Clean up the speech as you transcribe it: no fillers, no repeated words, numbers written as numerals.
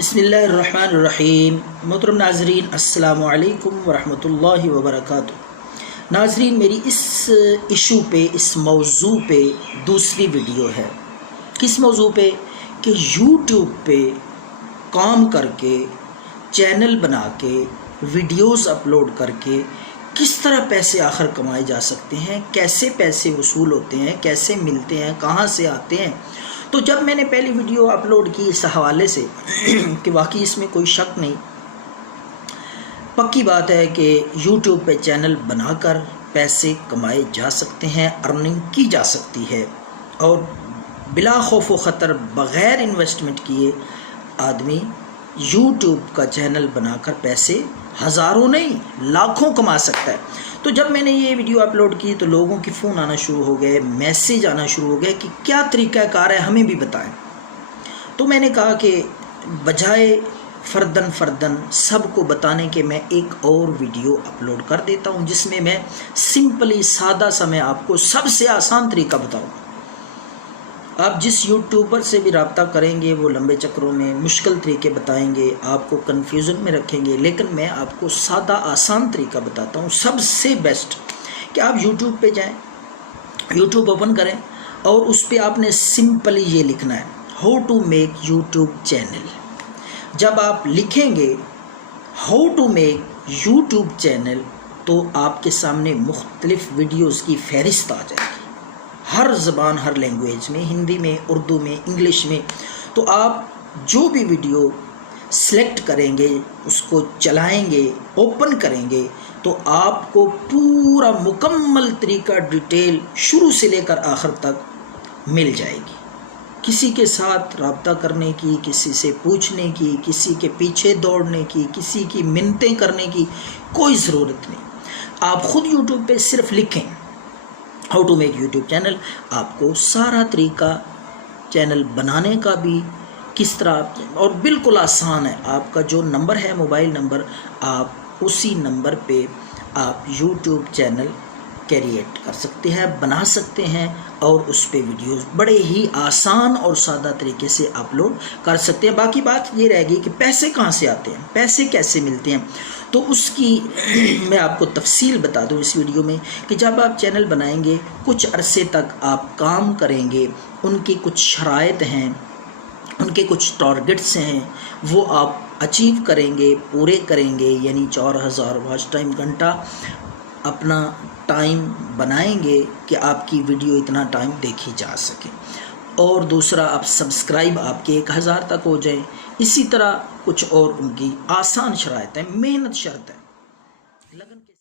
بسم اللہ الرحمن الرحیم۔ محترم ناظرین، السلام علیکم ورحمۃ اللہ وبرکاتہ۔ ناظرین، میری اس ایشو پہ، اس موضوع پہ دوسری ویڈیو ہے۔ کس موضوع پہ؟ کہ یوٹیوب پہ کام کر کے، چینل بنا کے، ویڈیوز اپلوڈ کر کے کس طرح پیسے آخر کمائے جا سکتے ہیں، کیسے پیسے وصول ہوتے ہیں، کیسے ملتے ہیں، کہاں سے آتے ہیں۔ تو جب میں نے پہلی ویڈیو اپلوڈ کی اس حوالے سے کہ واقعی اس میں کوئی شک نہیں، پکی بات ہے کہ یوٹیوب پہ چینل بنا کر پیسے کمائے جا سکتے ہیں، ارننگ کی جا سکتی ہے، اور بلا خوف و خطر، بغیر انویسٹمنٹ کیے آدمی یوٹیوب کا چینل بنا کر پیسے ہزاروں نہیں لاکھوں کما سکتا ہے۔ تو جب میں نے یہ ویڈیو اپلوڈ کی تو لوگوں کے فون آنا شروع ہو گئے، میسیج آنا شروع ہو گئے کہ کیا طریقہ کار ہے، ہمیں بھی بتائیں۔ تو میں نے کہا کہ بجائے فردن سب کو بتانے کے میں ایک اور ویڈیو اپلوڈ کر دیتا ہوں، جس میں سمپلی سادہ سا میں آپ کو سب سے آسان طریقہ بتاؤں۔ آپ جس یوٹیوبر سے بھی رابطہ کریں گے وہ لمبے چکروں میں مشکل طریقے بتائیں گے، آپ کو کنفیوژن میں رکھیں گے، لیکن میں آپ کو سادہ آسان طریقہ بتاتا ہوں، سب سے بیسٹ، کہ آپ یوٹیوب پہ جائیں، یوٹیوب اوپن کریں، اور اس پہ آپ نے سمپلی یہ لکھنا ہے، how to make YouTube channel. جب آپ لکھیں گے how to make YouTube channel تو آپ کے سامنے مختلف ویڈیوز کی فہرست آ جائے گی، ہر زبان، ہر لینگویج میں، ہندی میں، اردو میں، انگلش میں۔ تو آپ جو بھی ویڈیو سلیکٹ کریں گے، اس کو چلائیں گے، اوپن کریں گے، تو آپ کو پورا مکمل طریقہ ڈیٹیل شروع سے لے کر آخر تک مل جائے گی۔ کسی کے ساتھ رابطہ کرنے کی، کسی سے پوچھنے کی، کسی کے پیچھے دوڑنے کی، کسی کی منتیں کرنے کی کوئی ضرورت نہیں۔ آپ خود یوٹیوب پہ صرف لکھیں how to make YouTube channel, آپ کو سارا طریقہ چینل بنانے کا بھی کس طرح، اور بالکل آسان ہے۔ آپ کا جو نمبر ہے، موبائل نمبر، آپ اسی نمبر پہ آپ یوٹیوب چینل کریٹ کر سکتے ہیں، بنا سکتے ہیں، اور اس پہ ویڈیوز بڑے ہی آسان اور سادہ طریقے سے اپلوڈ کر سکتے ہیں۔ باقی بات یہ رہ گئی کہ پیسے کہاں سے آتے ہیں، پیسے کیسے ملتے ہیں، تو اس کی میں آپ کو تفصیل بتا دوں اس ویڈیو میں، کہ جب آپ چینل بنائیں گے، کچھ عرصے تک آپ کام کریں گے، ان کی کچھ شرائط ہیں، ان کے کچھ ٹارگٹس ہیں، وہ آپ اچیو کریں گے، پورے کریں گے، یعنی 4000 واچ ٹائم گھنٹہ اپنا ٹائم بنائیں گے کہ آپ کی ویڈیو اتنا ٹائم دیکھی جا سکے، اور دوسرا آپ سبسکرائب آپ کے 1000 تک ہو جائیں۔ اسی طرح کچھ اور ان کی آسان شرائط ہیں، محنت شرط ہے، لگن کے